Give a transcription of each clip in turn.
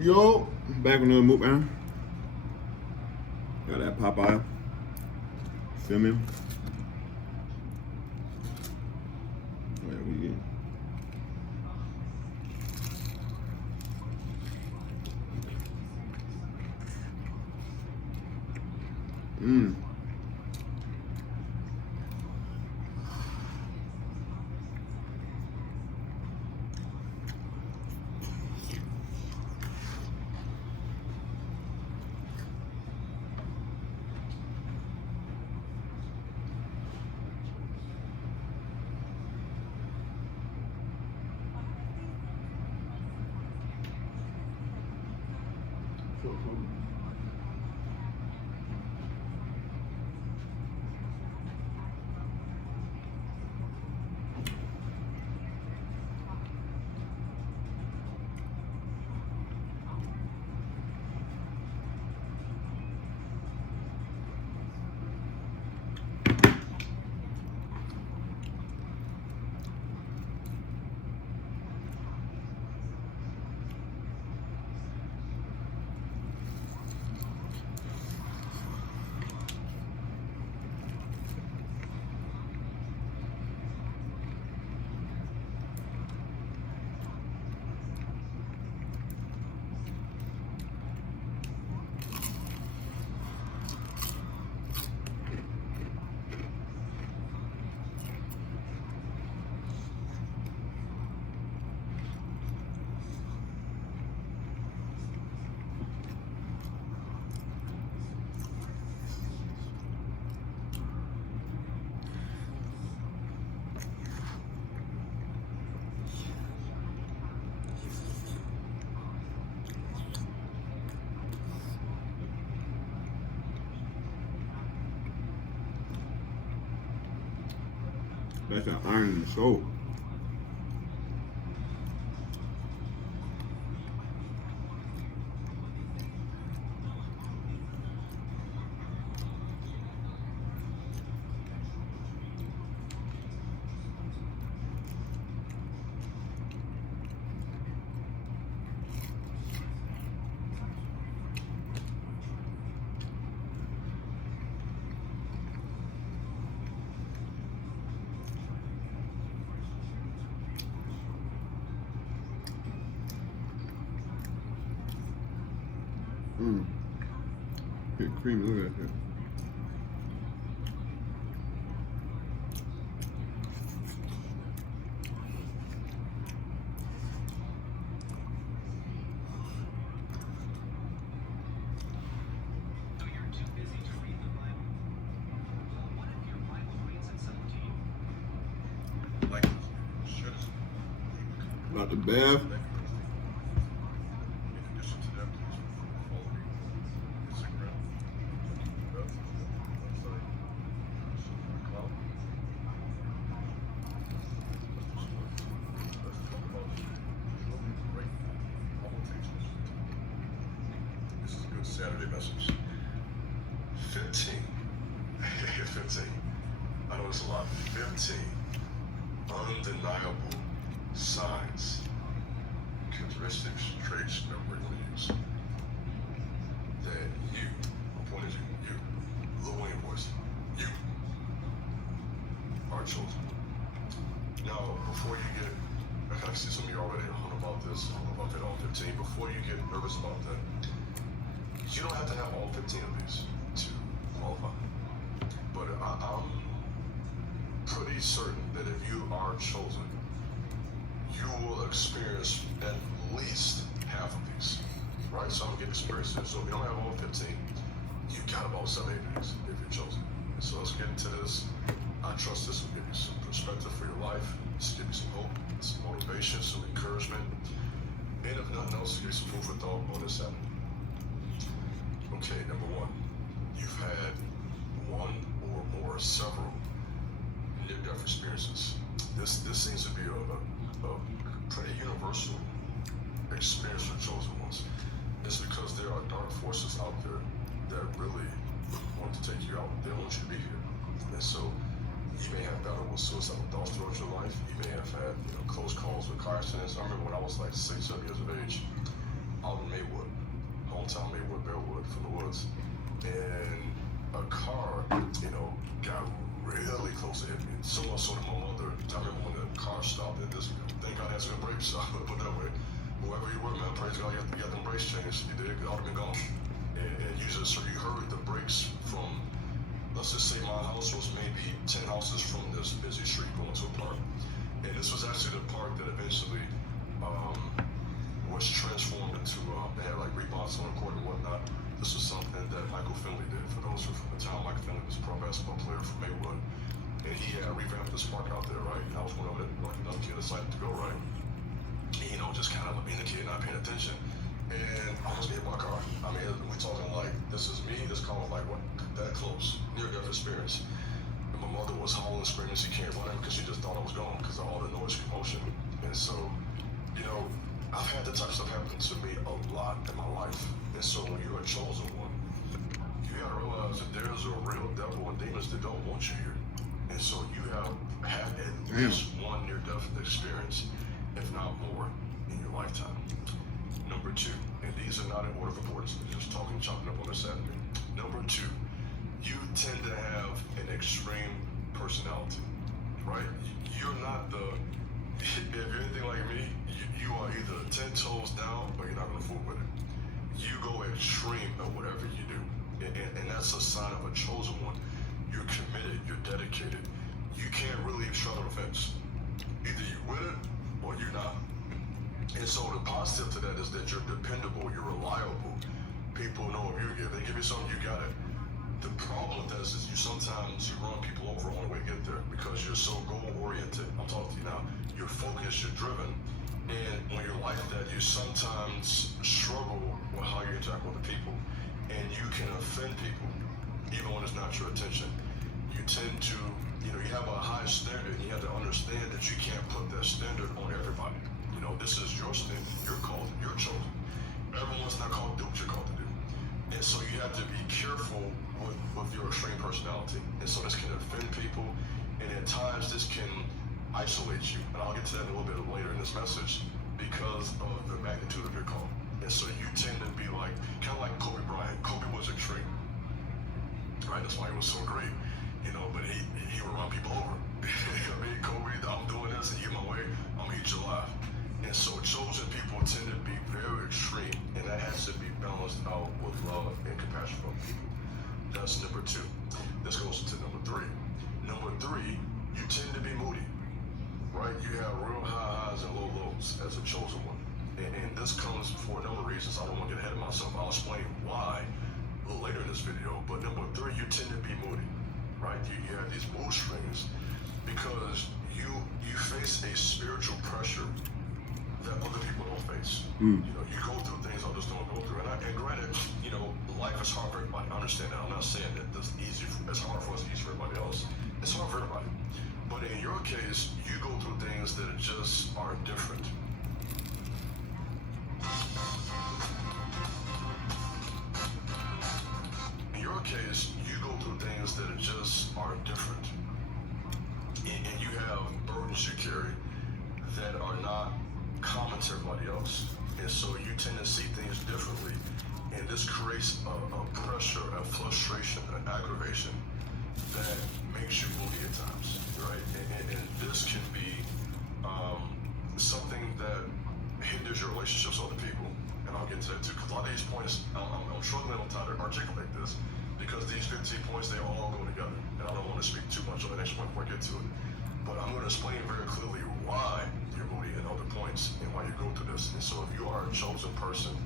Yo, back on the mukbang. Got that Popeye. Feel me? Where we get? Mmm. That's an iron soul. Mmm. Get creamy, look at that. About the bath. Saturday message. 15. 15. I know it's a lot. 15 undeniable signs, characteristics, traits, memory leads that you, I'm pointing to you, Lil Wayne voice, you are chosen. Now, before you get, I see some of you already on about this, about that all 15. Before you get nervous about that, you don't have to have all 15 of these to qualify. But I'm pretty certain that if you are chosen, you will experience at least half of these, right? So I'm gonna give you some experiences. So if you don't have all 15, you got about 7, 8 of these if you're chosen. So let's get into this. I trust this will give you some perspective for your life. This will give you some hope, some motivation, some encouragement. And if nothing else, give you some food for thought on this Saturday. Okay, number one, you've had one or more, several near-death experiences. This seems to be a pretty universal experience for chosen ones. It's because there are dark forces out there that really want to take you out. They don't want you to be here. And so you may have battled with suicidal thoughts throughout your life. You may have had close calls with car accidents. I remember when I was like 6, 7 years of age, out in Maywood, someone sold my mother. I remember when the car stopped at this. Thank God it has good brakes. So put that way. Whoever you were, man, praise God, you got them brakes changed. You did. It ought to be gone. And you just so you heard the brakes from. Let's just say my house was maybe 10 houses from this busy street going to a park. And this was actually the park that eventually was transformed into, they had like Reeboks on the court and whatnot. This was something that Michael Finley did. For those who are from the town, Michael Finley was a pro basketball player from Maywood. And he revamped this park out there, right? And I was one of them, like another kid decided to go, right? And, you know, just kind of being a kid, not paying attention. And I almost hit my car. I mean, we're talking like, this is me, this car was like, what, that close, near-death experience. And my mother was howling, screaming, she can't run because she just thought I was gone because of all the noise, commotion. And so, you know, I've had that type of stuff happen to me a lot in my life. And so when you're a chosen one, you gotta realize that there's a real devil and demons that don't want you here. And so you have had at least one near-death experience, if not more, in your lifetime. Number two, and these are not in order of importance, I'm just talking, chopping up on a Saturday. Number two, you tend to have an extreme personality, right? You're not the, if you're anything like me, you are either 10 toes down or you're not gonna fool with it. You go extreme at whatever you do. And that's a sign of a chosen one. You're committed, you're dedicated. You can't really straddle the fence. Either you're with it or you're not. And so the positive to that is that you're dependable, you're reliable. People know if they give you something, you got it. The problem with this is you sometimes run people over on the way to get there because you're so goal oriented. I'm talking to you now. You're focused, you're driven. And when you're like that, you sometimes struggle with how you interact with the people. And you can offend people, even when it's not your intention. You tend to, you know, you have a high standard and you have to understand that you can't put that standard on everybody. You know, this is your standard, you're called, you're chosen. Everyone's not called to do what you're called to do. And so you have to be careful with your extreme personality. And so this can offend people, and at times this can isolate you. And I'll get to that a little bit later in this message because of the magnitude of your call. And so you tend to be like, kind of like Kobe Bryant. Kobe was extreme, right? That's why he was so great, you know, but he would run people over. I mean, Kobe, I'm doing this and you my way, I'm gonna eat you alive. And so chosen people tend to be very extreme, and that has to be balanced out with love and compassion for people. That's number two. This goes to number three. Number three, you tend to be moody, right? You have real high highs and low lows as a chosen one. And this comes for a number of reasons. I don't want to get ahead of myself. I'll explain why a little later in this video. But number three, you tend to be moody, right? You have these mood swings because you face a spiritual pressure that other people don't face. You know, you go through things others don't go through. And granted, you know, life is hard for everybody. I understand that. I'm not saying that it's easy. It's hard for us, easy for everybody else. It's hard for everybody. But in your case, you go through things that just are different. In your case, you go through things that just are different. And you have burdens you carry that are not common to everybody else. And so you tend to see things differently. And this creates a pressure, a frustration, an aggravation that makes you moody at times, right? And this can be something that hinders your relationships with other people. And I'll get to that too, because a lot of these points, I'm struggling on how to articulate this, because these 15 points, they all go together. And I don't want to speak too much on the next one before I get to it. But I'm going to explain very clearly why you're moody at other points and why you go through this. And so if you are a chosen person,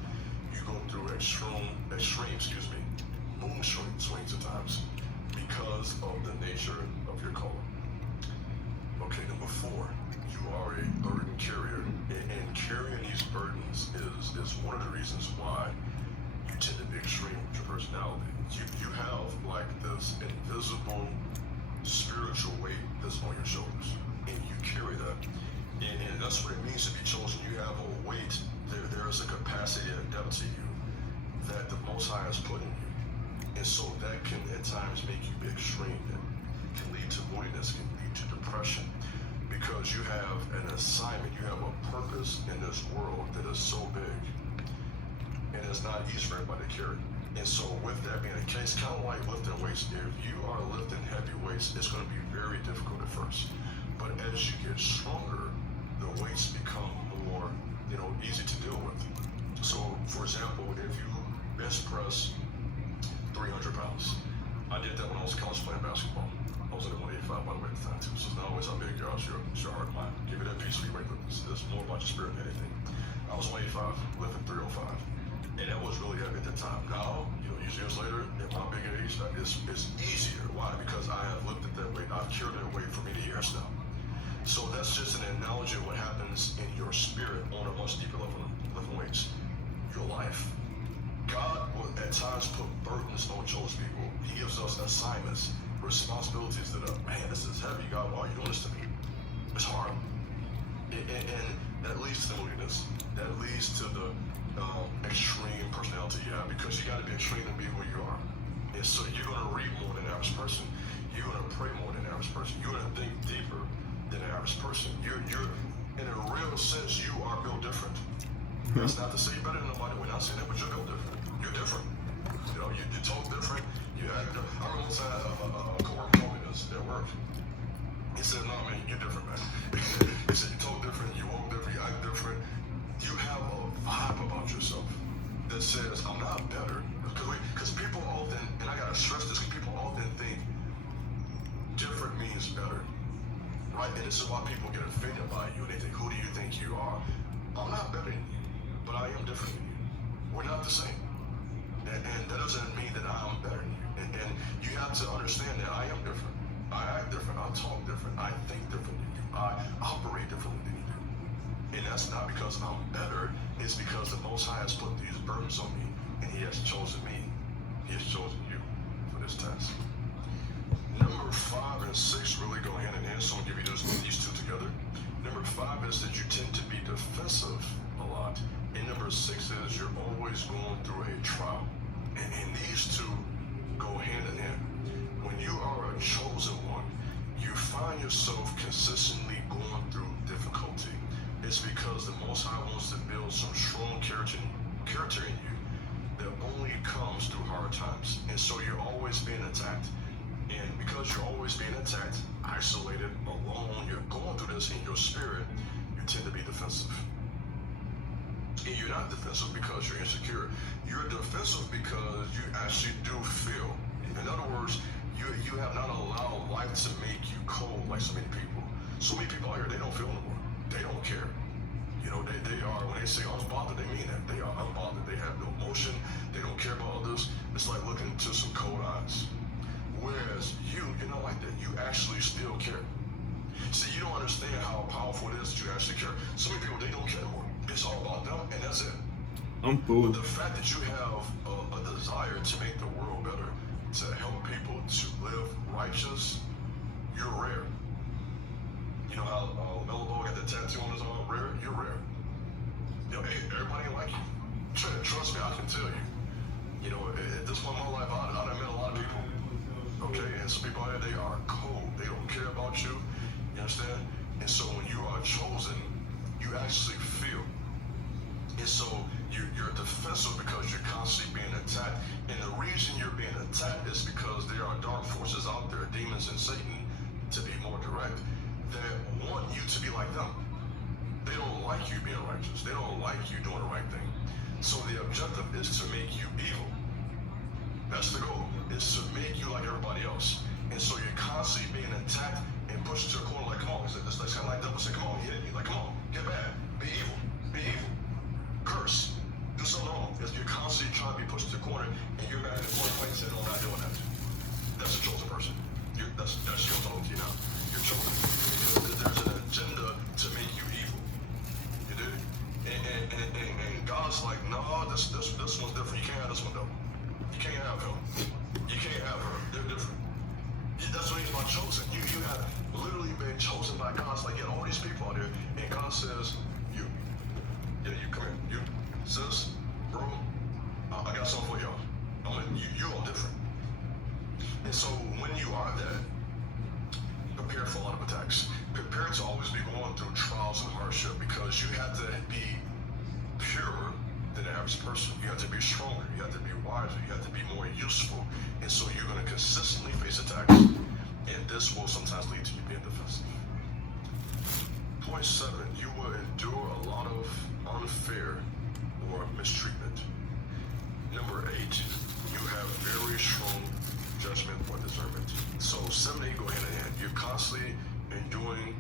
you go through extreme, mood swings at times because of the nature of your calling. Okay, number four, you are a burden carrier. And carrying these burdens is one of the reasons why you tend to be extreme with your personality. You have like this invisible spiritual weight that's on your shoulders, and you carry that. And that's what it means to be chosen. You have a weight, there is a capacity and depth to you that the Most High has put in you. And so that can at times make you be extreme, and can lead to moodiness, can lead to depression, because you have an assignment, you have a purpose in this world that is so big, and it's not easy for everybody to carry. And so with that being the case, kind of like lifting weights, if you are lifting heavy weights, it's going to be very difficult at first. But as you get stronger, the weights become more, easy to deal with. So, for example, if you bench press 300 pounds, I did that when I was in college playing basketball. I was at 185 by the way at the time too. So it's not always how big you are, it's your heart and mind. Give it that piece of your weight limits. It's more about your spirit than anything. I was 185, lifting 305. And that was really heavy at the time. Now, years later, at my big age, it's easier. Why? Because I have lifted that weight. I've carried that weight for many years now. So that's just an analogy of what happens in your spirit on a much deeper level, lifting weights. Your life. God will at times put burdens on chosen people. He gives us assignments, responsibilities that are, man, this is heavy. God, why are you doing this to me? It's hard. And that leads to moodiness. That leads to the extreme personality you have, because you got to be extreme to be who you are. And so you're going to read more than the average person. You're going to pray more than the average person. You're going to think deeper than the average person. You're in a real sense, you are built different. That's not to say you're better than nobody. We're not saying that, but you're built different. You're different. You talk different. You act different. I remember one time a coworker told me this at work. He said, "No, man, you're different, man." He said, "You talk different, you walk different, you act different. You have a vibe about yourself that says, I'm not better." Because people often, and I gotta stress this, because people often think different means better, right? And this is why people get offended by you. They think, who do you think you are? I'm not better than you, but I am different than you. We're not the same. And that doesn't mean that I'm better than you. And you have to understand that I am different. I act different. I talk different. I think different than you. I operate differently than you do. And that's not because I'm better. It's because the Most High has put these burdens on me, and He has chosen me. He has chosen you for this task. Number 5 and 6 really go hand in hand, so I'll give you these two together. Number 5 is that you tend to be defensive a lot. And number 6 is you're always going through a trial. And these two go hand in hand. When you are a chosen one, you find yourself consistently going through difficulty. It's because the Most High wants to build some strong character in you that only comes through hard times. And so you're always being attacked. And because you're always being attacked, isolated, alone, you're going through this in your spirit, you tend to be defensive. And you're not defensive because you're insecure. You're defensive because you actually do feel. In other words, you have not allowed life to make you cold like so many people. So many people out here, they don't feel anymore. They don't care. They are, when they say unbothered, they mean that. They are unbothered. They have no emotion. They don't care about others. It's like looking into some cold eyes. Whereas you're not like that. You actually still care. See, you don't understand how powerful it is that you actually care. So many people, they don't care anymore. It's all about them, and that's it. I'm full. But the fact that you have a desire to make the world better, to help people to live righteous, you're rare. You know how Mellow got that tattoo on his arm? Rare? You're rare. Everybody ain't like you. Trust me, I can tell you. At this point in my life, I done met a lot of people. Okay, and some people out there, they are cold. They don't care about you. You understand? And so when you are chosen, you actually feel. And so you're defensive because you're constantly being attacked. And the reason you're being attacked is because there are dark forces out there, demons and Satan, to be more direct, that want you to be like them. They don't like you being righteous. They don't like you doing the right thing. So the objective is to make you evil. That's the goal, is to make you like everybody else. And so you're constantly being attacked and pushed to a corner like, come on. It's kind of like devil say, come on, hit me. Like, come on, get bad, be evil, curse, do something wrong. You're constantly trying to be pushed to the corner, and you're mad at the point and say, no, I'm not doing that. That's a chosen person. That's your authority now. You're chosen. There's an agenda to make you evil. You did it? And God's like, no, this one's different. You can't have this one though. You can't have him. You can't have her. They're different. That's what he's about chosen. You have literally been chosen by God. It's like, you got all these people out there, and God says, you come here. You, sis, bro, I got something for y'all. You all different. And so when you are that, prepare for a lot of attacks. Prepare to always be going through trials and hardship, because you have to be purer than the average person. You have to be stronger. You have to be wiser. You have to be more useful. And so you're going to consistently face attacks. And this will sometimes lead to you being defensive. Point 7, you will endure a lot of unfair or mistreatment. Number 8, you have very strong judgment or discernment. So 7 and 8 go hand in hand. You're constantly enduring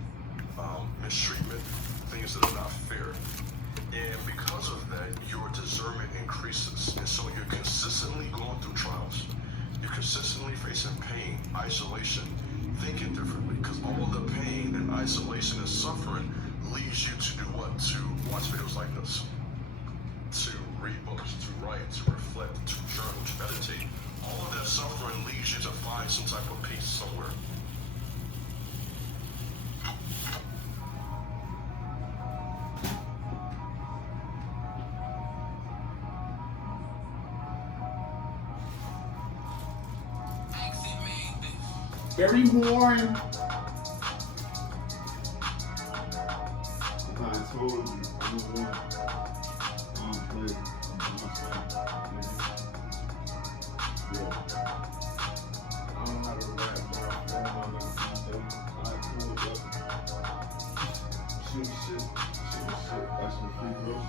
mistreatment, things that are not fair. And because of that, your discernment increases. And so you're consistently going through trials. You're consistently facing pain, isolation, thinking differently. Because all the pain and isolation and suffering leads you to do what? To watch videos like this. To read books, to write, to reflect, to journal, to meditate. All of that suffering leads you to find some type of peace somewhere. Very boring. I told you, I'm the one. I don't play. I'm myself. Yeah. I don't know how to rap, bro. I don't know how to do. I pulled up. Shoot shit. That's some free throw.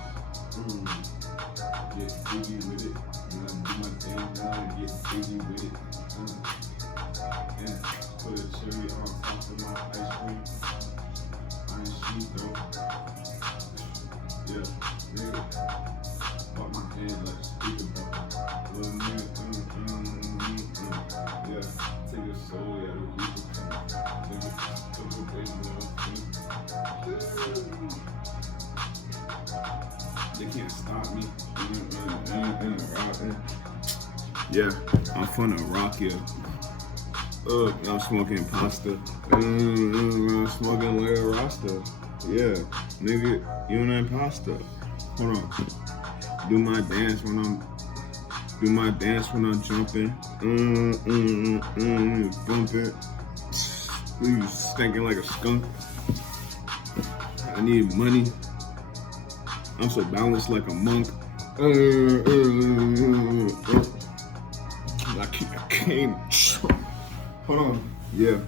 Get jiggy with it. And I do my thing now and get jiggy with it. And put a cherry on top of my ice cream. I ain't sweet though. Yeah, nigga. Pop my hands like a speaker, bro. Little nigga, yeah. Take your soul out of the nigga. Took a baby little. They can't stop me. Yeah, I'm finna rock you. I'm smoking pasta. I'm smoking Larry Rasta. Yeah, nigga, you and that pasta. Hold on. Do my dance when I'm jumping. Bumping. You stinking like a skunk. I need money. I'm so balanced like a monk. I can't. Hold on. Yeah.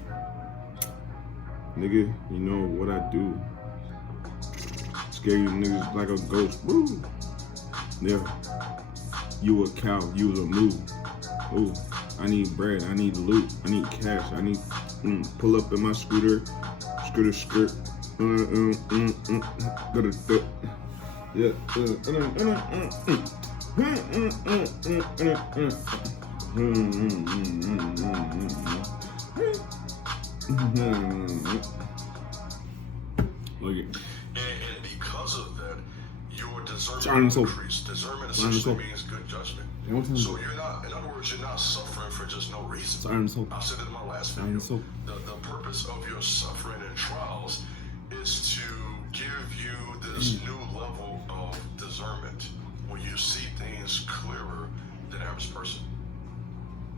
Nigga, you know what I do. Scare you niggas like a ghost. Woo. Yeah. You a cow. You was a moo. Ooh. I need bread. I need loot. I need cash. I need pull up in my scooter. Skirt. Yeah. Look at. And because of that, your discernment increase. Discernment essentially means good judgment. So you're not, in other words, you're not suffering for just no reason. I said it in my last video. The purpose of your suffering and trials is to give you this new level of discernment when you see things clearer than the average person.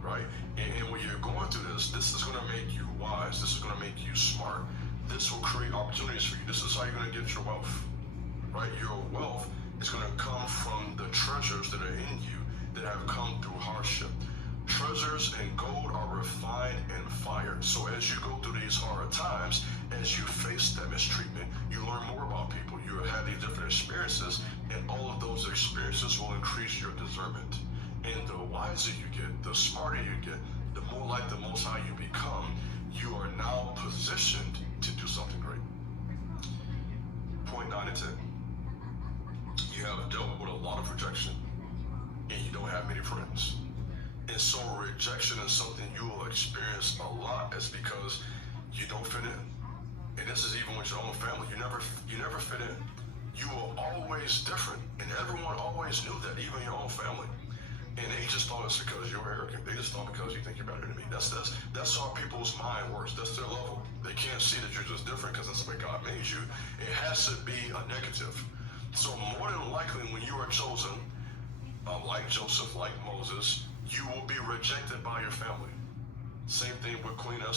Right? And when you're going through this is going to make you wise. This is going to make you smart. This will create opportunities for you. This is how you're going to get your wealth. Right? Your wealth is going to come from the treasures that are in you that have come through hardship. Treasures and gold are refined in fire. So as you go through these hard times, as you face that mistreatment, you learn more about people. You have these different experiences, and all of those experiences will increase your discernment. And the wiser you get, the smarter you get, the more like the Most High you become, you are now positioned to do something great. Point 9 and 10. You have dealt with a lot of rejection, and you don't have many friends. And so rejection is something you will experience a lot is because you don't fit in. And this is even with your own family. You never fit in. You were always different, and everyone always knew that, even your own family. And they just thought it's because you're arrogant. They just thought because you think you're better than me. That's how people's mind works. That's their level. They can't see that you're just different because that's the way God made you. It has to be a negative. So more than likely, when you are chosen, like Joseph, like Moses, you will be rejected by your family. Same thing with Queen Esther.